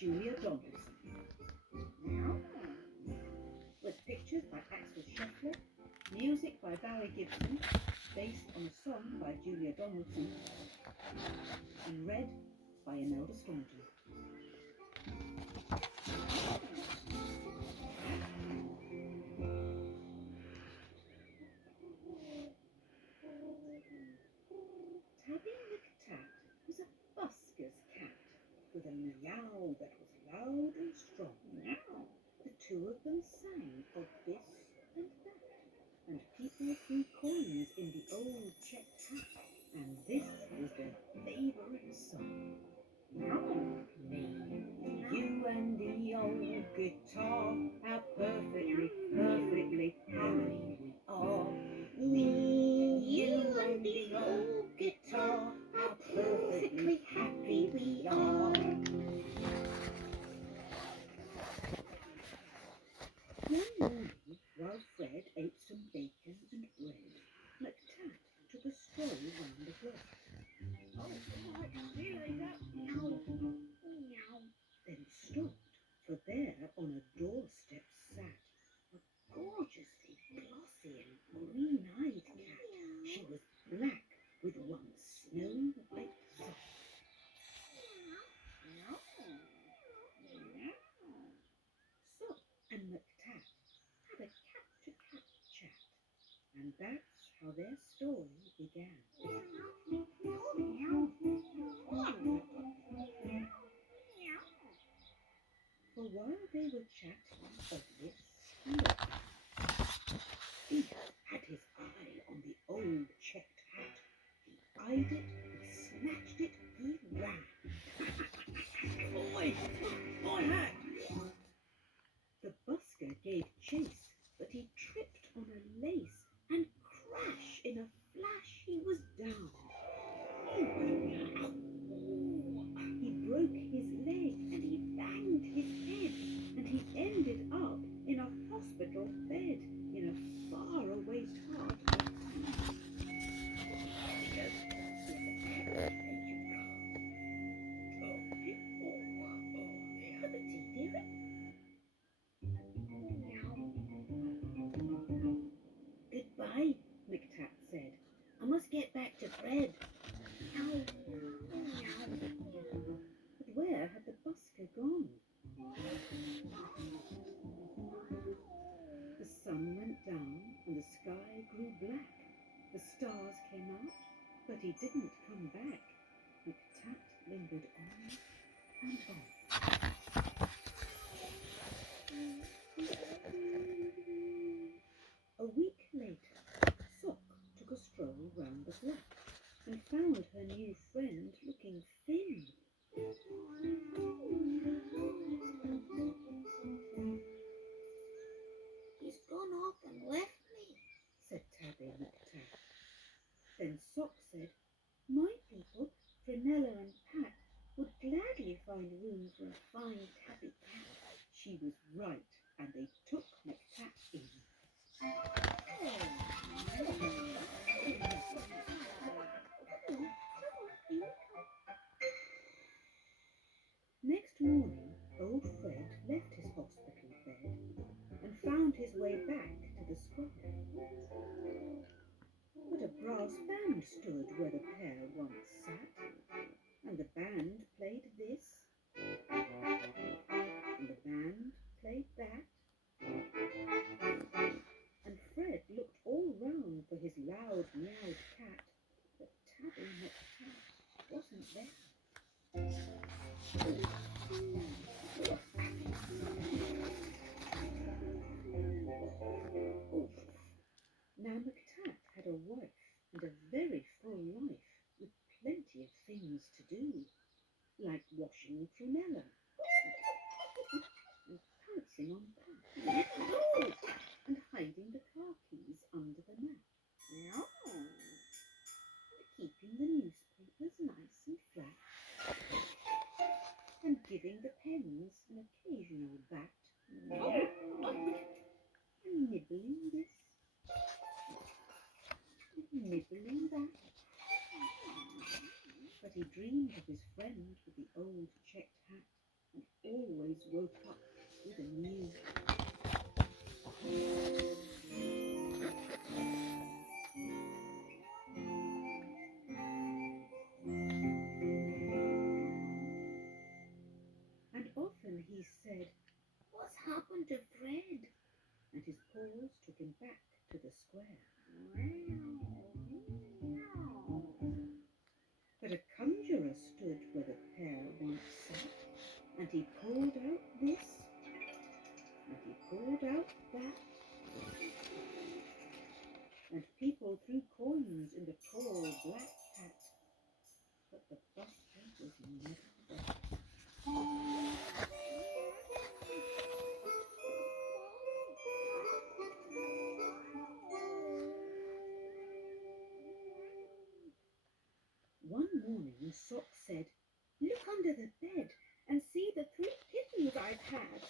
Julia Donaldson. With pictures by Axel Scheffler, music by Barry Gibson, based on a song by Julia Donaldson, and read by Imelda Staunton. Tabby McTat was a busker's cat with a meow that was loud and strong. The two of them sang of this and that, and people threw coins in the old checked hat, and this was their favourite song. Me, you and the old guitar, how perfectly, perfectly happy we are. Me, you and the old guitar, how perfectly happy we are. One morning, while Fred ate some bacon and bread, McTat took a stroll round the block. See you later. Then stopped, for there on a doorstep sat a gorgeously glossy and green-eyed cat. She was black with one snowy white sock. Sock and McTat had a cat-to-cat chat, and that's how their story began. For while they were chatting of this and that, he had his eye on the old checked hat. He eyed it, he snatched it, he ran. My hat! The busker gave chase, but he tripped on a lace, and crash, in a flash he was down. He broke his leg, and he banged his head, and he ended up in a hospital bed in a faraway part of town. Goodbye, McTat said. I must get back to Fred. But where had the busker gone? The sun went down and the sky grew black. The stars came out, but he didn't come back. McTat lingered on and on. A week later, Sock took a stroll round the block and found her new friend looking thin. He's gone off and left me, said Tabby McTat. Then Sock said, my people, Frenella and Pat, would gladly find room for a fine tabby cat. She was right, and they took McTat in. Next morning, old Fred left his hospital bed and found his way back to the square. But a brass band stood where the pair once sat, and the band played this, and the band played that, and Fred looked all round for his loud meowed cat, but Tabby McTat wasn't there. Now McTat had a wife and a very full life with plenty of things to do, like washing Prunella and pouncing on Pat and hiding the car keys under the mat and keeping the newspapers nice and flat and giving the pens an occasional bat and nibbling this, nibbling that. But he dreamed of his friend with the old checked hat, and always woke up with a mew. And often he said, "What's happened to Fred?" And his paws took him back to the square. But a conjurer stood where the pair once sat, and he pulled out this, and he pulled out that, and people threw coins in the tall black hat, but the busker was never there. One morning Sock said, "Look under the bed and see the 3 kittens I've had."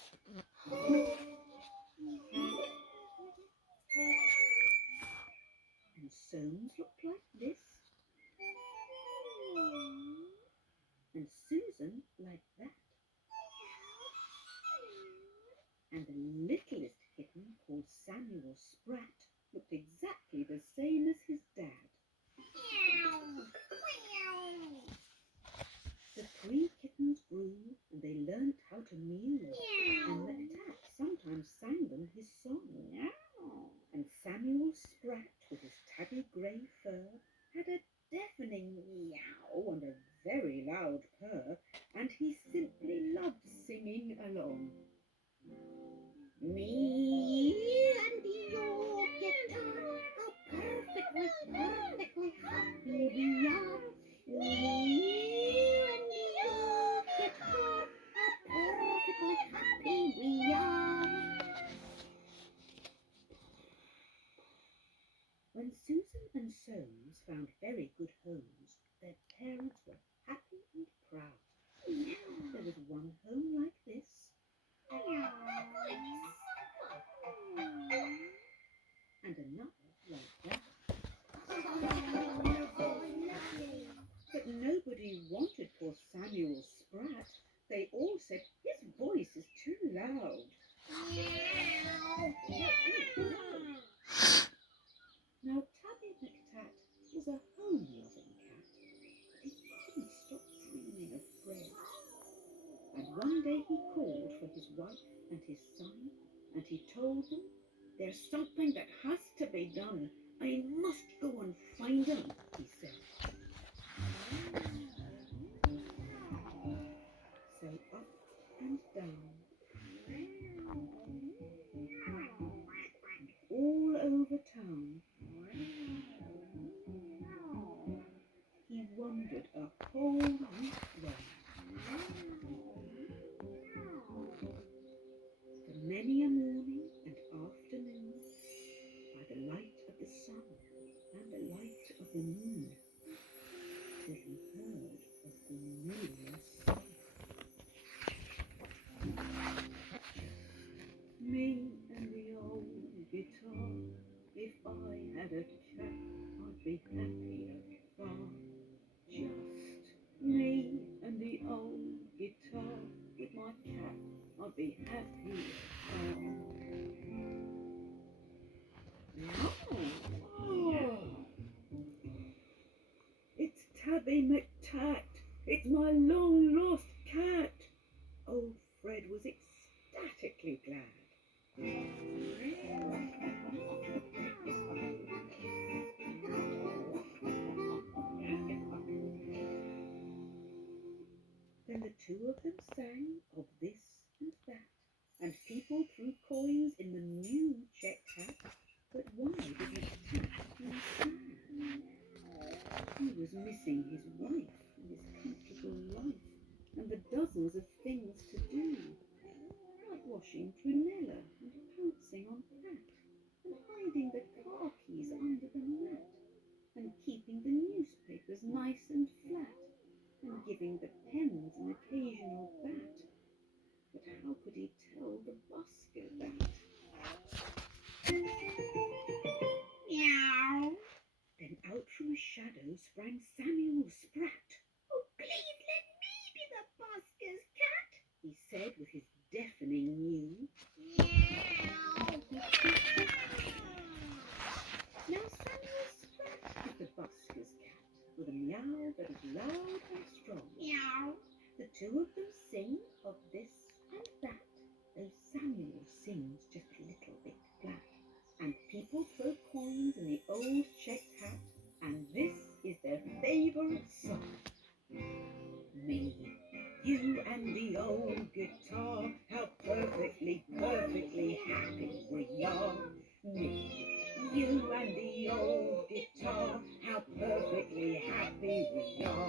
And Soames looked like this, and Susan like that, and the littlest kitten, called Samuel Sprat, looked exactly the same as his dad. The 3 kittens grew, and they learnt how to mew, and McTat sometimes sang them his song. And Samuel Sprat, with his tabby grey fur, had a deafening meow and a very loud purr, and he simply loved singing along. Me and your guitar, how perfectly happy we are. Me and your guitar, how perfectly happy we are. When Susan and Soames found very good homes, their parents were happy and proud. There was one home like this, and another like that. But nobody wanted poor Samuel Sprat. They all said his voice is too loud. Now Tabby McTat was a home-loving cat, but he couldn't stop dreaming of Fred. And one day he called for his wife and his son, and he told them, "There's something that has to be done. I must go and find him," he said. So up and down, all over town, he wandered a whole week long. For many a morning and afternoon, by the light of the sun and the light of the moon, till he heard a familiar song. Me and the old guitar, if I had a cat, I'd be happier far. Just me and the old guitar, with my cat, I'd be happier far. Oh, it's Tabby McTat. It's my long-lost cat. Old Fred was ecstatically glad. Then the 2 of them sang of this and that, and people threw coins in the new checked hat. But why did McTat feel sad? He was missing his wife and his comfortable life, and the dozens of things to do, like washing Prunella and pouncing on Pat, and hiding the car keys under the mat, and keeping the newspapers nice and flat, and giving the pens an occasional bat. But how could he tell the busker that? Meow. Then out from a shadow sprang Samuel Sprat. "Oh, please let me be the busker's cat," he meow that is loud and strong. Meow. The two of them sing of this and that, though Samuel sings just a little bit flat. And people throw coins in the old checked hat, and this is their favourite song. Me, you and the old guitar, how perfectly, perfectly happy we are. Me, you and the old guitar, how perfectly happy we are.